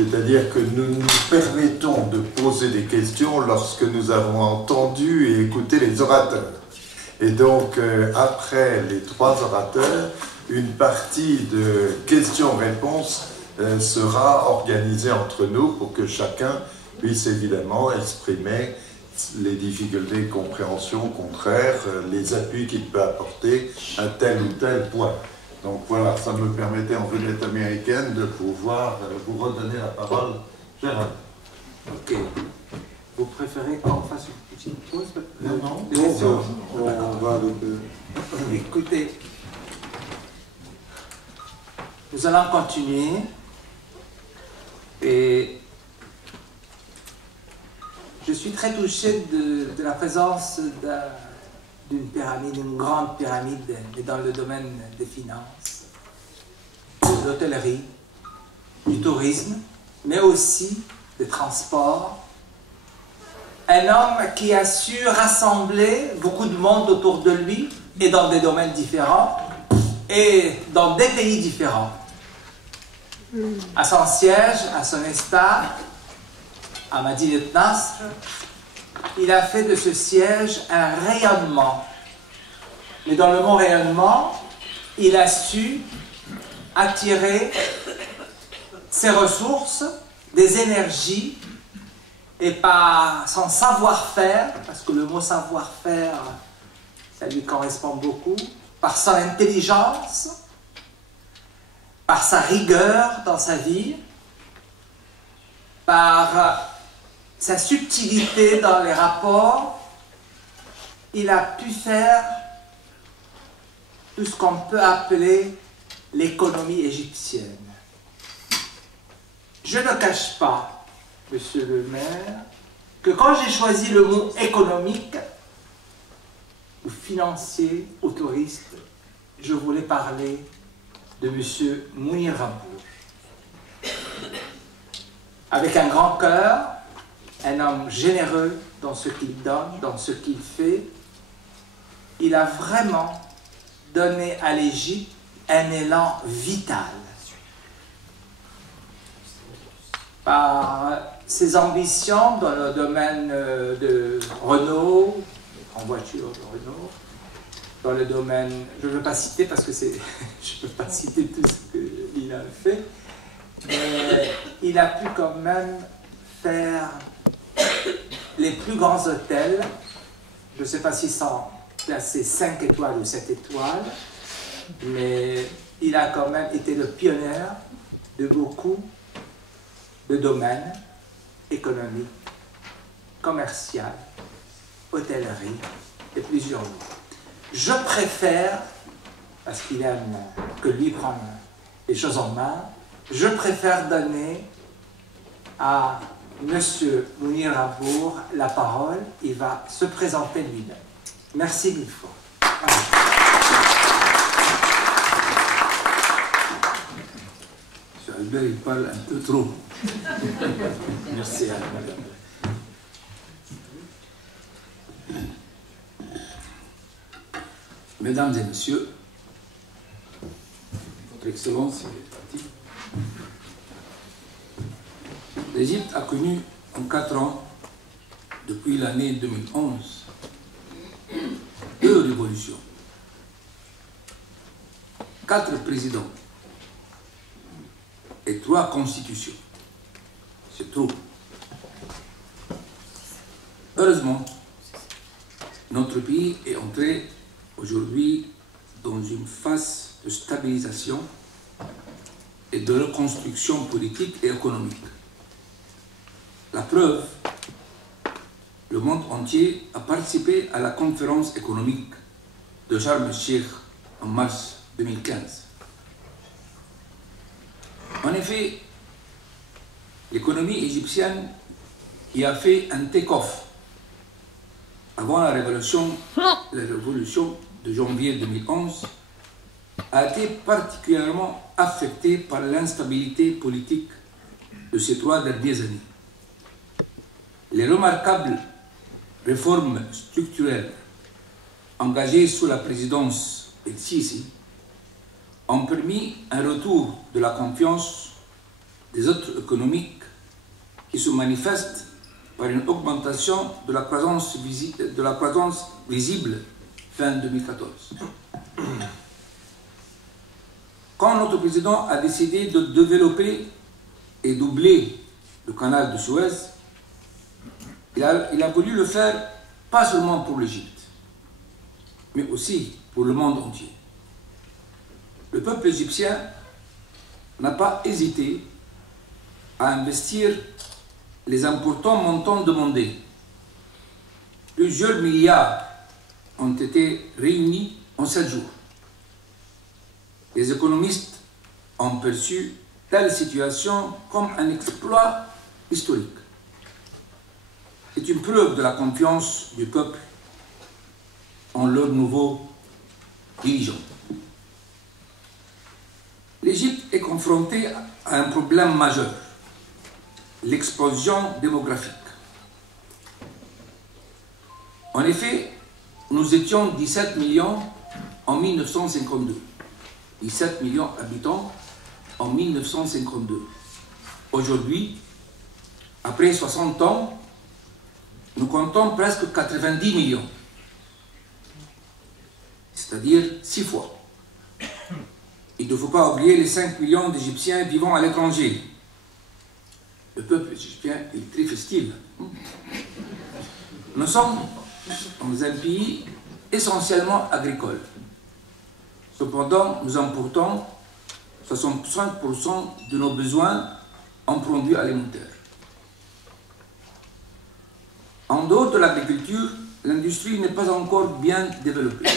C'est-à-dire que nous nous permettons de poser des questions lorsque nous avons entendu et écouté les orateurs. Et donc, après les 3 orateurs, une partie de questions-réponses sera organisée entre nous pour que chacun puisse évidemment exprimer les difficultés de compréhension contraires, les appuis qu'il peut apporter à tel ou tel point. Donc voilà, ça me permettait en vedette américaine de pouvoir vous redonner la parole. Gérald. Ok. Vous préférez qu'on fasse une petite pause? Non, On va avec... Écoutez, nous allons continuer et je suis très touché de la présence d'une pyramide, une grande pyramide, mais dans le domaine des finances, de l'hôtellerie, du tourisme, mais aussi des transports. Un homme qui a su rassembler beaucoup de monde autour de lui et dans des domaines différents et dans des pays différents. À son siège, à son estat, à Madinat Nasr, il a fait de ce siège un rayonnement. Mais dans le mot rayonnement, il a su attirer ses ressources, des énergies, et par son savoir-faire, parce que le mot savoir-faire, ça lui correspond beaucoup, par son intelligence, par sa rigueur dans sa vie, par sa subtilité dans les rapports, il a pu faire tout ce qu'on peut appeler l'économie égyptienne. Je ne cache pas, Monsieur le maire, que quand j'ai choisi le mot économique, ou financier, ou touriste, je voulais parler de Monsieur Mounir Rabour. Avec un grand cœur, un homme généreux dans ce qu'il donne, dans ce qu'il fait, il a vraiment donné à l'Égypte un élan vital. Par ses ambitions dans le domaine de Renault, en voiture de Renault, dans le domaine, je ne veux pas citer parce que c'est, je ne peux pas citer tout ce qu'il a fait, mais il a pu quand même faire les plus grands hôtels, je ne sais pas s'ils sont classés 5 étoiles ou 7 étoiles, mais il a quand même été le pionnier de beaucoup de domaines économiques, commerciaux, hôtellerie et plusieurs autres. Je préfère, parce qu'il aime que lui prenne les choses en main, je préfère donner à M. Mounir Rabour la parole. Il va se présenter lui-même. Merci mille fois. M. Albert, il parle un peu trop. Merci à madame. Mesdames et messieurs, Votre Excellence, l'Égypte a connu en 4 ans, depuis l'année 2011, 2 révolutions, 4 présidents et 3 constitutions. C'est trop. Heureusement, notre pays est entré aujourd'hui dans une phase de stabilisation et de reconstruction politique et économique. La preuve, le monde entier a participé à la conférence économique de Sharm el-Sheikh en mars 2015. En effet, l'économie égyptienne qui a fait un take-off avant la révolution de janvier 2011 a été particulièrement affectée par l'instabilité politique de ces 3 dernières années. Les remarquables réformes structurelles engagées sous la présidence El-Sisi ont permis un retour de la confiance des autres économiques qui se manifestent par une augmentation de la croissance visible fin 2014. Quand notre président a décidé de développer et doubler le canal de Suez, il a voulu le faire pas seulement pour l'Égypte, mais aussi pour le monde entier. Le peuple égyptien n'a pas hésité à investir les importants montants demandés. Plusieurs milliards ont été réunis en 7 jours. Les économistes ont perçu telle situation comme un exploit historique. C'est une preuve de la confiance du peuple en leurs nouveaux dirigeants. L'Égypte est confrontée à un problème majeur, l'explosion démographique. En effet, nous étions 17 millions en 1952, 17 millions d'habitants en 1952. Aujourd'hui, après 60 ans, nous comptons presque 90 millions, c'est-à-dire 6 fois. Il ne faut pas oublier les 5 millions d'Égyptiens vivant à l'étranger. Le peuple égyptien est très festif. Nous sommes dans un pays essentiellement agricole. Cependant, nous importons 65% de nos besoins en produits alimentaires. En dehors de l'agriculture, l'industrie n'est pas encore bien développée.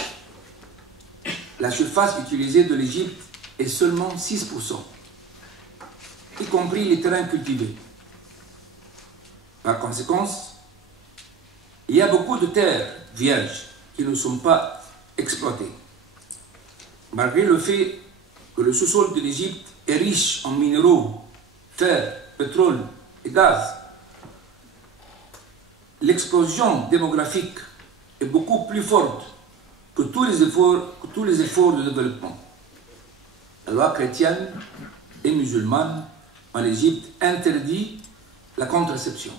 La surface utilisée de l'Égypte est seulement 6%, y compris les terrains cultivés. Par conséquent, il y a beaucoup de terres vierges qui ne sont pas exploitées. Malgré le fait que le sous-sol de l'Égypte est riche en minéraux, fer, pétrole et gaz, l'explosion démographique est beaucoup plus forte que tous les efforts de développement. La loi chrétienne et musulmane en Égypte interdit la contraception.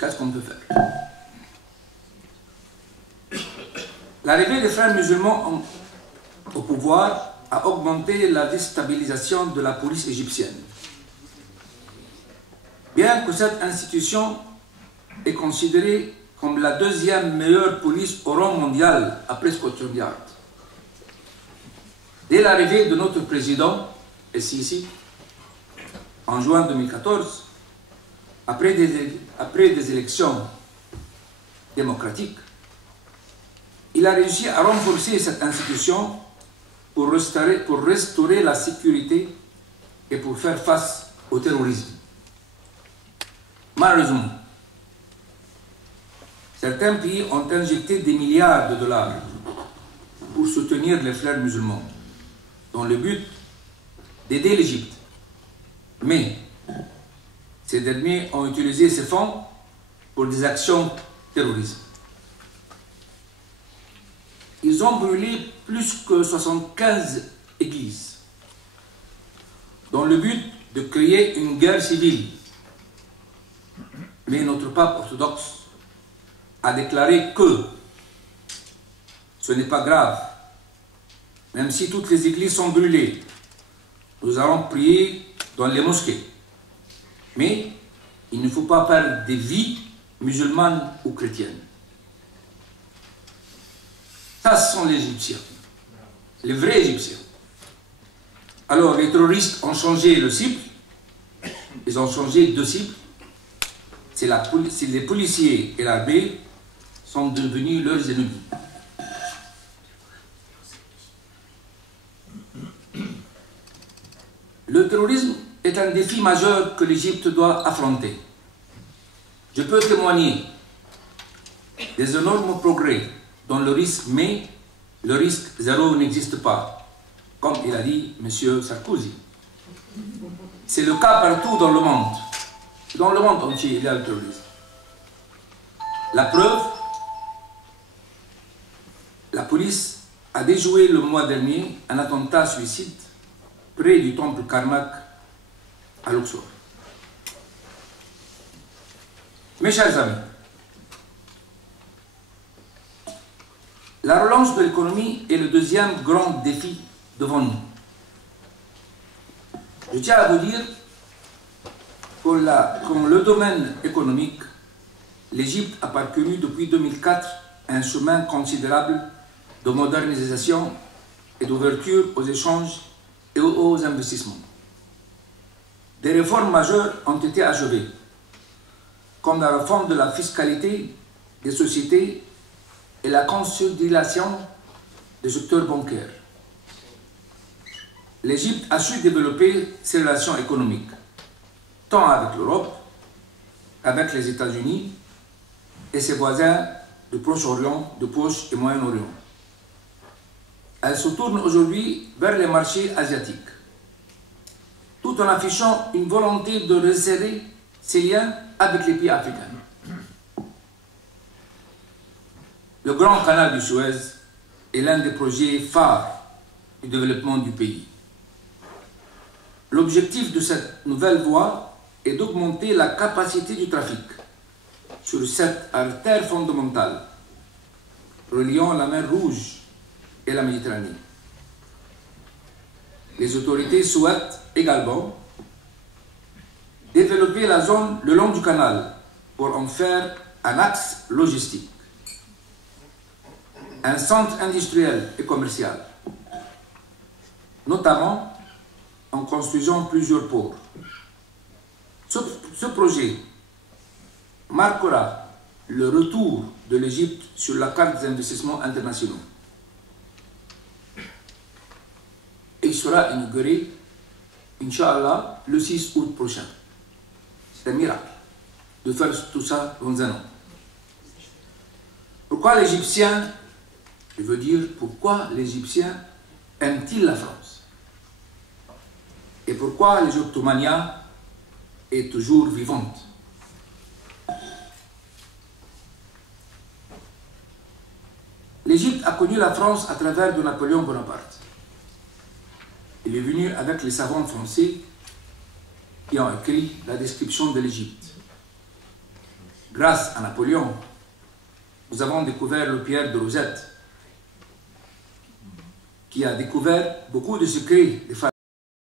Qu'est-ce qu'on peut faire? L'arrivée des frères musulmans au pouvoir a augmenté la déstabilisation de la police égyptienne. Bien que cette institution est considérée comme la deuxième meilleure police au rang mondial après Scotland Yard. Dès l'arrivée de notre président, El-Sisi, en juin 2014, après des élections démocratiques, il a réussi à renforcer cette institution pour restaurer la sécurité et pour faire face au terrorisme. Malheureusement, certains pays ont injecté des milliards de dollars pour soutenir les frères musulmans, dans le but d'aider l'Égypte. Mais ces derniers ont utilisé ces fonds pour des actions terroristes. Ils ont brûlé plus que 75 églises, dans le but de créer une guerre civile. Mais notre pape orthodoxe a déclaré que ce n'est pas grave. Même si toutes les églises sont brûlées, nous allons prier dans les mosquées. Mais il ne faut pas perdre des vies musulmanes ou chrétiennes. Ça, ce sont les Égyptiens, les vrais Égyptiens. Alors, les terroristes ont changé le cible. Ils ont changé 2 cibles. C'est les policiers et l'armée sont devenus leurs ennemis. Le terrorisme est un défi majeur que l'Égypte doit affronter. Je peux témoigner des énormes progrès dans le risque, mais le risque zéro n'existe pas, comme il a dit M. Sarkozy. C'est le cas partout dans le monde. Dans le monde entier, il y a le terrorisme. La preuve, la police a déjoué le mois dernier un attentat suicide près du temple Karnak à Luxor. Mes chers amis, la relance de l'économie est le deuxième grand défi devant nous. Je tiens à vous dire que le domaine économique, l'Égypte a parcouru depuis 2004 un chemin considérable de modernisation et d'ouverture aux échanges et aux investissements. Des réformes majeures ont été achevées, comme la réforme de la fiscalité des sociétés et la consolidation des secteurs bancaires. L'Égypte a su développer ses relations économiques, tant avec l'Europe, avec les États-Unis et ses voisins du Proche-Orient, du Proche et Moyen-Orient. Elle se tourne aujourd'hui vers les marchés asiatiques, tout en affichant une volonté de resserrer ses liens avec les pays africains. Le Grand Canal du Suez est l'un des projets phares du développement du pays. L'objectif de cette nouvelle voie est d'augmenter la capacité du trafic sur cette artère fondamentale reliant la mer Rouge et la Méditerranée. Les autorités souhaitent également développer la zone le long du canal pour en faire un axe logistique, un centre industriel et commercial, notamment en construisant plusieurs ports. Ce projet marquera le retour de l'Égypte sur la carte des investissements internationaux. Et il sera inauguré, Inch'Allah, le 6 août prochain. C'est un miracle de faire tout ça dans un an. Pourquoi l'Égyptien, je veux dire, pourquoi l'Égyptien aime-t-il la France? Et pourquoi l'égyptomania est toujours vivante? L'Égypte a connu la France à travers de Napoléon Bonaparte. Il est venu avec les savants français qui ont écrit la description de l'Égypte. Grâce à Napoléon, nous avons découvert le Pierre de Rosette, qui a découvert beaucoup de secrets des